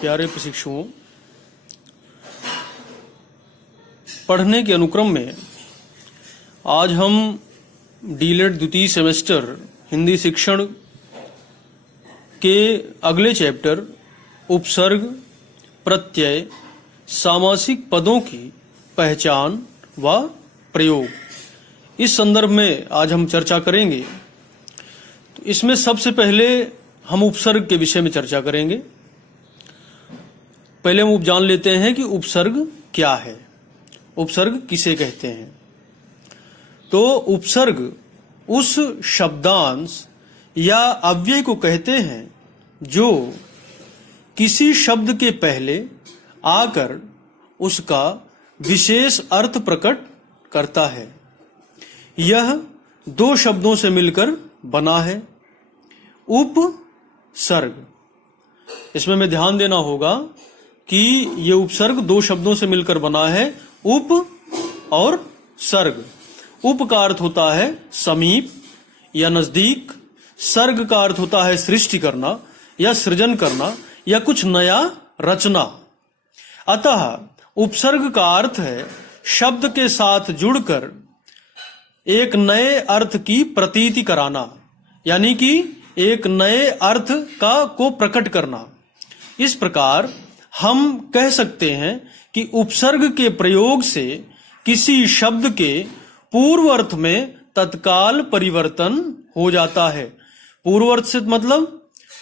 प्यारे प्रशिक्षुओं, पढ़ने के अनुक्रम में आज हम डीलेट द्वितीय सेमेस्टर हिंदी शिक्षण के अगले चैप्टर उपसर्ग, प्रत्यय, सामासिक पदों की पहचान व प्रयोग इस संदर्भ में आज हम चर्चा करेंगे। तो इसमें सबसे पहले हम उपसर्ग के विषय में चर्चा करेंगे। पहले हम जान लेते हैं कि उपसर्ग क्या है, उपसर्ग किसे कहते हैं। तो उपसर्ग उस शब्दांश या अव्यय को कहते हैं जो किसी शब्द के पहले आकर उसका विशेष अर्थ प्रकट करता है। यह दो शब्दों से मिलकर बना है। उपसर्ग, इसमें में ध्यान देना होगा कि ये उपसर्ग दो शब्दों से मिलकर बना है, उप और सर्ग। उप का अर्थ होता है समीप या नजदीक, सर्ग का अर्थ होता है सृष्टि करना या सृजन करना या कुछ नया रचना। अतः उपसर्ग का अर्थ है शब्द के साथ जुड़कर एक नए अर्थ की प्रतीति कराना, यानी कि एक नए अर्थ को प्रकट करना। इस प्रकार हम कह सकते हैं कि उपसर्ग के प्रयोग से किसी शब्द के पूर्व अर्थ में तत्काल परिवर्तन हो जाता है। पूर्व अर्थ से मतलब,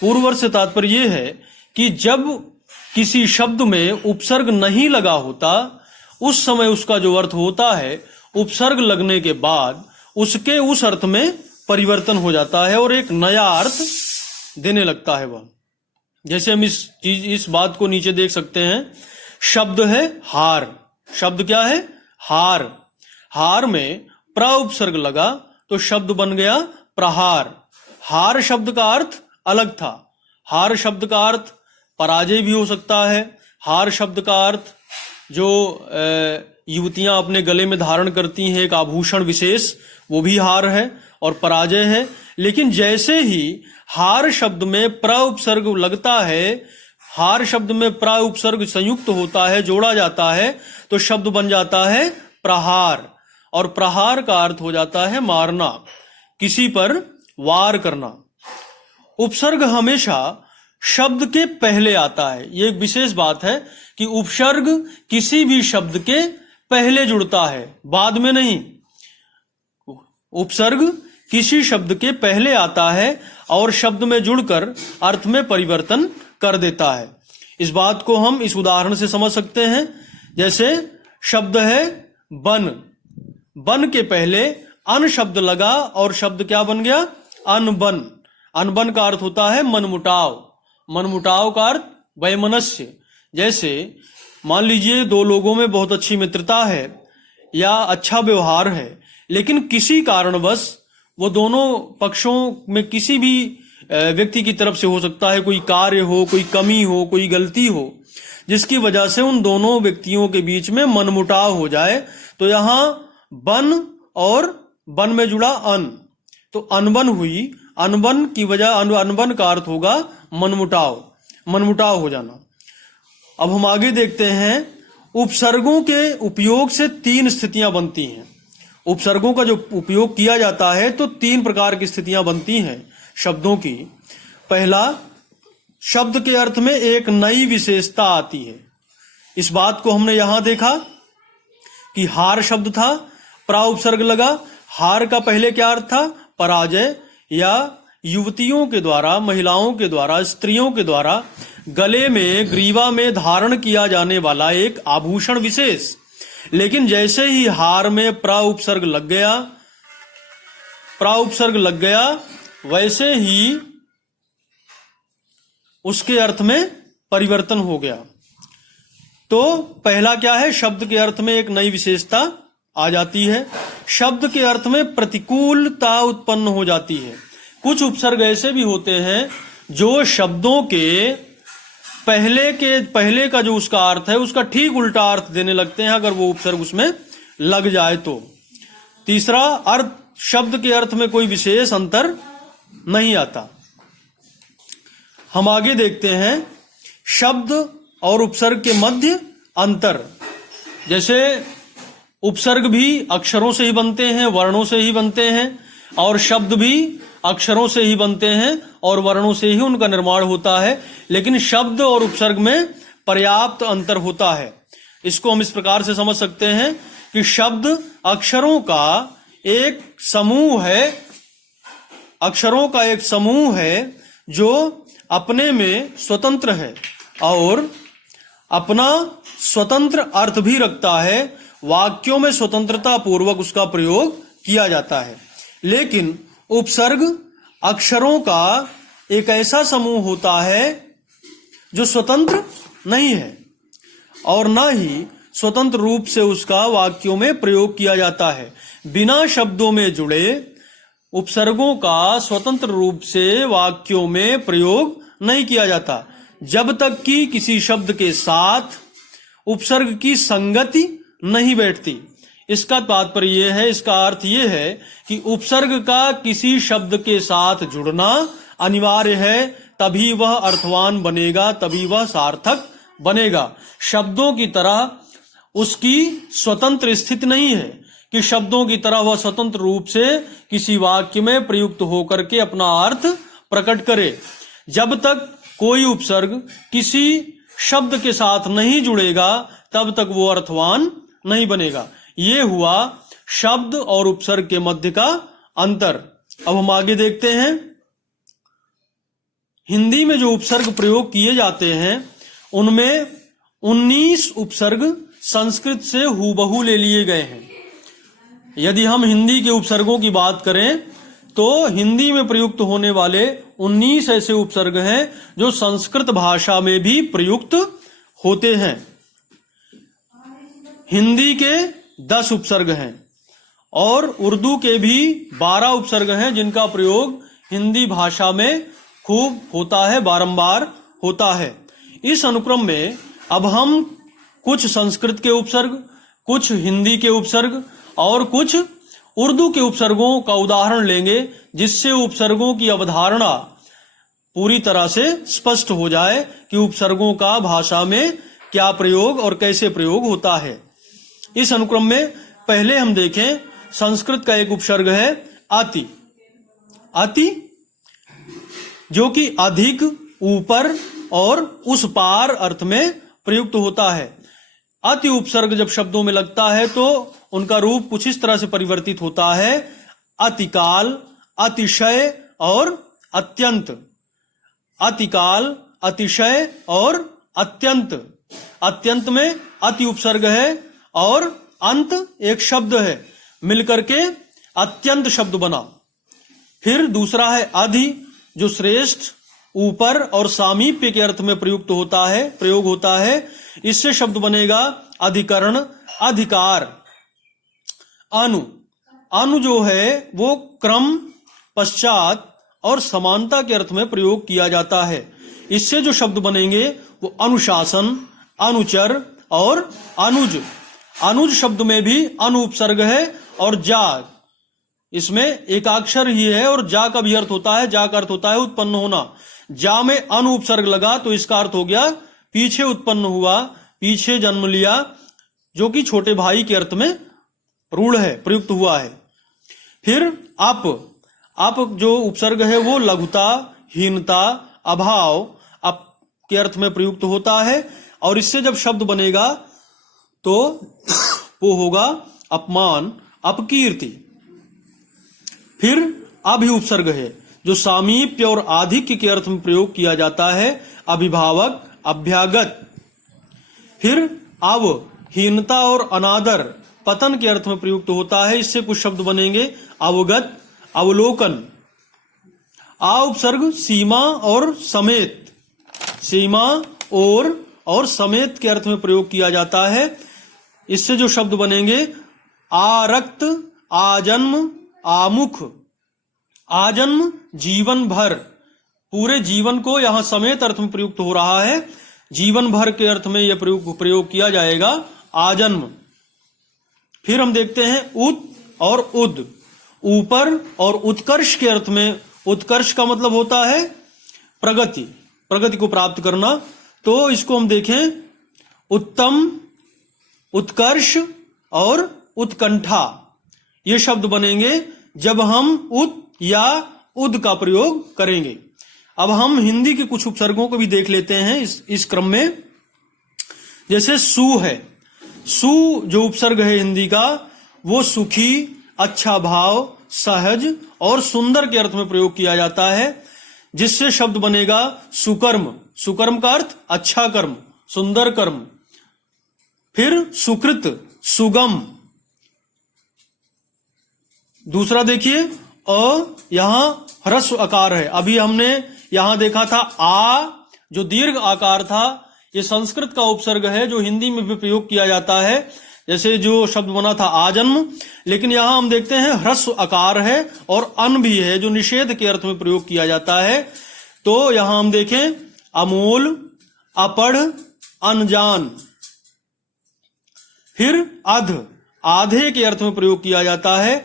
पूर्व अर्थ से तात्पर्य यह है कि जब किसी शब्द में उपसर्ग नहीं लगा होता उस समय उसका जो अर्थ होता है उपसर्ग लगने के बाद उसके उस अर्थ में परिवर्तन हो जाता है और एक नया अर्थ देने लगता है वह। जैसे हम इस बात को नीचे देख सकते हैं। शब्द है हार। शब्द क्या है? हार। हार में प्र उपसर्ग लगा तो शब्द बन गया प्रहार। हार शब्द का अर्थ अलग था। हार शब्द का अर्थ पराजय भी हो सकता है। हार शब्द का अर्थ जो युवतियां अपने गले में धारण करती हैं, एक आभूषण विशेष, वो भी हार है और पराजय है। लेकिन जैसे ही हार शब्द में प्र उपसर्ग लगता है, हार शब्द में प्र उपसर्ग संयुक्त होता है, जोड़ा जाता है, तो शब्द बन जाता है प्रहार। और प्रहार का अर्थ हो जाता है मारना, किसी पर वार करना। उपसर्ग हमेशा शब्द के पहले आता है। ये एक विशेष बात है कि उपसर्ग किसी भी शब्द के पहले जुड़ता है, बाद में नहीं। उपसर्ग किसी शब्द के पहले आता है और शब्द में जुड़कर अर्थ में परिवर्तन कर देता है। इस बात को हम इस उदाहरण से समझ सकते हैं। जैसे शब्द है बन। बन के पहले अन शब्द लगा और शब्द क्या बन गया? अनबन। अनबन का अर्थ होता है मनमुटाव। मनमुटाव का अर्थ वैमनस्य। जैसे मान लीजिए दो लोगों में बहुत अच्छी मित्रता है या अच्छा व्यवहार है, लेकिन किसी कारणवश वो दोनों पक्षों में किसी भी व्यक्ति की तरफ से हो सकता है, कोई कार्य हो, कोई कमी हो, कोई गलती हो, जिसकी वजह से उन दोनों व्यक्तियों के बीच में मनमुटाव हो जाए। तो यहां बन और बन में जुड़ा अन, तो अनबन हुई। अनबन की वजह, अनबन का अर्थ होगा मनमुटाव, मनमुटाव हो जाना। अब हम आगे देखते हैं। उपसर्गों के उपयोग से तीन स्थितियां बनती हैं। उपसर्गों का जो उपयोग किया जाता है तो तीन प्रकार की स्थितियां बनती हैं शब्दों की। पहला, शब्द के अर्थ में एक नई विशेषता आती है। इस बात को हमने यहां देखा कि हार शब्द था, प्रा उपसर्ग लगा। हार का पहले क्या अर्थ था? पराजय, या युवतियों के द्वारा, महिलाओं के द्वारा, स्त्रियों के द्वारा गले में, ग्रीवा में धारण किया जाने वाला एक आभूषण विशेष। लेकिन जैसे ही हार में प्र उपसर्ग लग गया, प्र उपसर्ग लग गया, वैसे ही उसके अर्थ में परिवर्तन हो गया। तो पहला क्या है? शब्द के अर्थ में एक नई विशेषता आ जाती है। शब्द के अर्थ में प्रतिकूलता उत्पन्न हो जाती है। कुछ उपसर्ग ऐसे भी होते हैं जो शब्दों के पहले का जो उसका अर्थ है उसका ठीक उल्टा अर्थ देने लगते हैं अगर वो उपसर्ग उसमें लग जाए तो। तीसरा, अर्थ, शब्द के अर्थ में कोई विशेष अंतर नहीं आता। हम आगे देखते हैं शब्द और उपसर्ग के मध्य अंतर। जैसे उपसर्ग भी अक्षरों से ही बनते हैं, वर्णों से ही बनते हैं, और शब्द भी अक्षरों से ही बनते हैं और वर्णों से ही उनका निर्माण होता है, लेकिन शब्द और उपसर्ग में पर्याप्त अंतर होता है। इसको हम इस प्रकार से समझ सकते हैं कि शब्द अक्षरों का एक समूह है, अक्षरों का एक समूह है जो अपने में स्वतंत्र है और अपना स्वतंत्र अर्थ भी रखता है। वाक्यों में स्वतंत्रता पूर्वक उसका प्रयोग किया जाता है। लेकिन उपसर्ग अक्षरों का एक ऐसा समूह होता है जो स्वतंत्र नहीं है और न ही स्वतंत्र रूप से उसका वाक्यों में प्रयोग किया जाता है। बिना शब्दों में जुड़े उपसर्गों का स्वतंत्र रूप से वाक्यों में प्रयोग नहीं किया जाता, जब तक कि किसी शब्द के साथ उपसर्ग की संगति नहीं बैठती। इसका तात्पर्य यह है, इसका अर्थ यह है कि उपसर्ग का किसी शब्द के साथ जुड़ना अनिवार्य है, तभी वह अर्थवान बनेगा, तभी वह सार्थक बनेगा। शब्दों की तरह उसकी स्वतंत्र स्थिति नहीं है कि शब्दों की तरह वह स्वतंत्र रूप से किसी वाक्य में प्रयुक्त होकर के अपना अर्थ प्रकट करे। जब तक कोई उपसर्ग किसी शब्द के साथ नहीं जुड़ेगा तब तक वो अर्थवान नहीं बनेगा। ये हुआ शब्द और उपसर्ग के मध्य का अंतर। अब हम आगे देखते हैं। हिंदी में जो उपसर्ग प्रयोग किए जाते हैं उनमें 19 उपसर्ग संस्कृत से हूबहू ले लिए गए हैं। यदि हम हिंदी के उपसर्गों की बात करें तो हिंदी में प्रयुक्त होने वाले 19 ऐसे उपसर्ग हैं जो संस्कृत भाषा में भी प्रयुक्त होते हैं। हिंदी के 10 उपसर्ग हैं और उर्दू के भी 12 उपसर्ग हैं जिनका प्रयोग हिंदी भाषा में खूब होता है, बारंबार होता है। इस अनुक्रम में अब हम कुछ संस्कृत के उपसर्ग, कुछ हिंदी के उपसर्ग और कुछ उर्दू के उपसर्गों का उदाहरण लेंगे, जिससे उपसर्गों की अवधारणा पूरी तरह से स्पष्ट हो जाए कि उपसर्गों का भाषा में क्या प्रयोग और कैसे प्रयोग होता है। इस अनुक्रम में पहले हम देखें, संस्कृत का एक उपसर्ग है अति। अति जो कि अधिक, ऊपर और उस पार अर्थ में प्रयुक्त होता है। अति उपसर्ग जब शब्दों में लगता है तो उनका रूप कुछ इस तरह से परिवर्तित होता है, अतिकाल, अतिशय और अत्यंत। अतिकाल, अतिशय और अत्यंत। अत्यंत में अति उपसर्ग है और अंत एक शब्द है, मिलकर के अत्यंत शब्द बना। फिर दूसरा है अधि, जो श्रेष्ठ, ऊपर और सामीप्य के अर्थ में प्रयुक्त होता है, प्रयोग होता है। इससे शब्द बनेगा अधिकरण, अधिकार। अनु, अनु जो है वो क्रम, पश्चात और समानता के अर्थ में प्रयोग किया जाता है। इससे जो शब्द बनेंगे वो अनुशासन, अनुचर और अनुज। अनुज शब्द में भी अनु उपसर्ग है और जा, इसमें एकाक्षर ही है और जा का भी अर्थ होता है, जा का अर्थ होता है उत्पन्न होना। जा में अनु उपसर्ग लगा तो इसका अर्थ हो गया पीछे उत्पन्न हुआ, पीछे जन्म लिया, जो कि छोटे भाई के अर्थ में रूढ़ है, प्रयुक्त हुआ है। फिर अप, अप जो उपसर्ग है वो लघुता, हीनता, अभाव, अप के अर्थ में प्रयुक्त होता है और इससे जब शब्द बनेगा तो वो होगा अपमान, अपकीर्ति। फिर अभि उपसर्ग है जो सामीप्य और आधिक्य के अर्थ में प्रयोग किया जाता है, अभिभावक, अभ्यागत। फिर अव, हीनता और अनादर, पतन के अर्थ में प्रयुक्त होता है। इससे कुछ शब्द बनेंगे अवगत, अवलोकन। आ उपसर्ग सीमा और समेत, सीमा और समेत के अर्थ में प्रयोग किया जाता है। इससे जो शब्द बनेंगे आरक्त, आजन्म, आमुख। आजन्म जीवन भर, पूरे जीवन को यहां समेत अर्थ में प्रयुक्त हो रहा है, जीवन भर के अर्थ में यह प्रयोग किया जाएगा आजन्म। फिर हम देखते हैं उत और उद, ऊपर और उत्कर्ष के अर्थ में। उत्कर्ष का मतलब होता है प्रगति, प्रगति को प्राप्त करना। तो इसको हम देखें, उत्तम, उत्कर्ष और उत्कंठा, ये शब्द बनेंगे जब हम उत या उद का प्रयोग करेंगे। अब हम हिंदी के कुछ उपसर्गों को भी देख लेते हैं इस क्रम में। जैसे सु है, सु जो उपसर्ग है हिंदी का, वो सुखी, अच्छा भाव, सहज और सुंदर के अर्थ में प्रयोग किया जाता है, जिससे शब्द बनेगा सुकर्म। सुकर्म का अर्थ अच्छा कर्म, सुंदर कर्म। फिर सुकृत, सुगम। दूसरा देखिए, यहां ह्रस्व आकार है। अभी हमने यहां देखा था आ, जो दीर्घ आकार था, ये संस्कृत का उपसर्ग है जो हिंदी में भी प्रयोग किया जाता है, जैसे जो शब्द बना था आजन्म। लेकिन यहां हम देखते हैं ह्रस्व आकार है और अन भी है, जो निषेध के अर्थ में प्रयोग किया जाता है। तो यहां हम देखें, अमूल, अपढ़, अनजान। फिर अध, आधे के अर्थ में प्रयोग किया जाता है,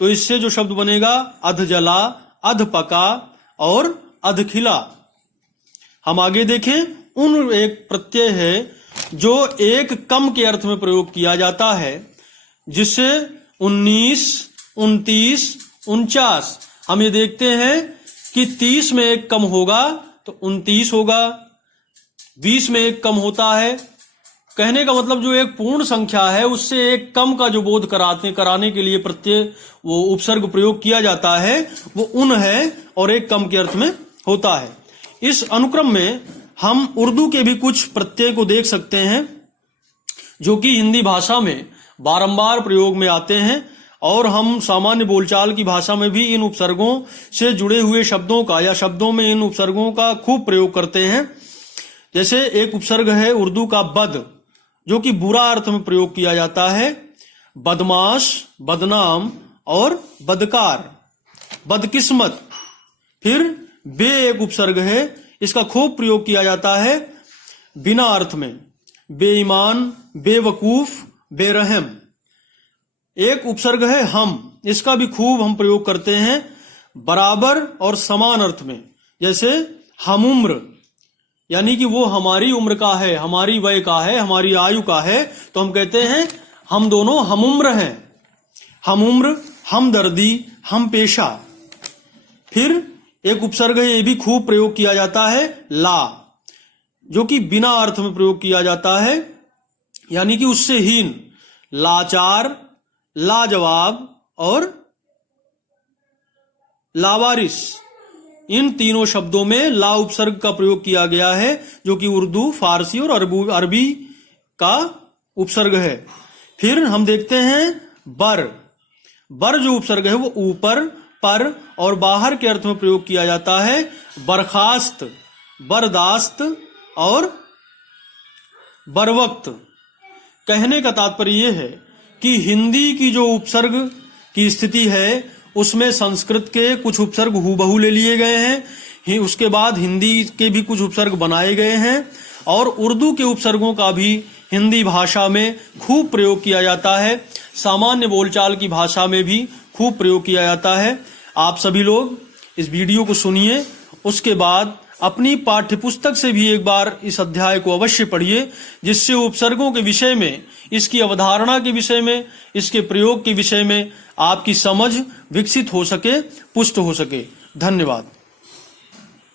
तो इससे जो शब्द बनेगा अध जला, अध पका और अध खिला। हम आगे देखें, उन एक प्रत्यय है जो एक कम के अर्थ में प्रयोग किया जाता है, जिससे 19, 29, 49। हम ये देखते हैं कि 30 में एक कम होगा तो 29 होगा, 20 में एक कम होता है। कहने का मतलब जो एक पूर्ण संख्या है उससे एक कम का जो बोध कराने के लिए प्रत्यय वो उपसर्ग प्रयोग किया जाता है, वो उन है और एक कम के अर्थ में होता है। इस अनुक्रम में हम उर्दू के भी कुछ प्रत्यय को देख सकते हैं जो कि हिंदी भाषा में बारंबार प्रयोग में आते हैं, और हम सामान्य बोलचाल की भाषा में भी इन उपसर्गों से जुड़े हुए शब्दों का या शब्दों में इन उपसर्गों का खूब प्रयोग करते हैं। जैसे एक उपसर्ग है उर्दू का बद, जो कि बुरा अर्थ में प्रयोग किया जाता है। बदमाश, बदनाम और बदकार, बदकिस्मत। फिर बे एक उपसर्ग है, इसका खूब प्रयोग किया जाता है बिना अर्थ में, बेईमान, बेवकूफ, बेरहम। एक उपसर्ग है हम, इसका भी खूब हम प्रयोग करते हैं बराबर और समान अर्थ में। जैसे हम उम्र, यानी कि वो हमारी उम्र का है, हमारी वय का है, हमारी आयु का है, तो हम कहते हैं हम दोनों हम उम्र हैं। हम उम्र, हम दर्दी, हम पेशा। फिर एक उपसर्ग है, ये भी खूब प्रयोग किया जाता है ला, जो कि बिना अर्थ में प्रयोग किया जाता है, यानी कि उससे हीन। लाचार, लाजवाब और लावारिस, इन तीनों शब्दों में ला उपसर्ग का प्रयोग किया गया है, जो कि उर्दू, फारसी और अरबी का उपसर्ग है। फिर हम देखते हैं बर। बर जो उपसर्ग है वो ऊपर, पर और बाहर के अर्थ में प्रयोग किया जाता है। बर्खास्त, बर्दाश्त और बरवक्त। कहने का तात्पर्य यह है कि हिंदी की जो उपसर्ग की स्थिति है उसमें संस्कृत के कुछ उपसर्ग हूबहू ले लिए गए हैं, उसके बाद हिंदी के भी कुछ उपसर्ग बनाए गए हैं, और उर्दू के उपसर्गों का भी हिंदी भाषा में खूब प्रयोग किया जाता है। सामान्य बोलचाल की भाषा में भी खूब प्रयोग किया जाता है। आप सभी लोग इस वीडियो को सुनिए, उसके बाद अपनी पाठ्यपुस्तक से भी एक बार इस अध्याय को अवश्य पढ़िए, जिससे उपसर्गों के विषय में, इसकी अवधारणा के विषय में, इसके प्रयोग के विषय में आपकी समझ विकसित हो सके, पुष्ट हो सके। धन्यवाद।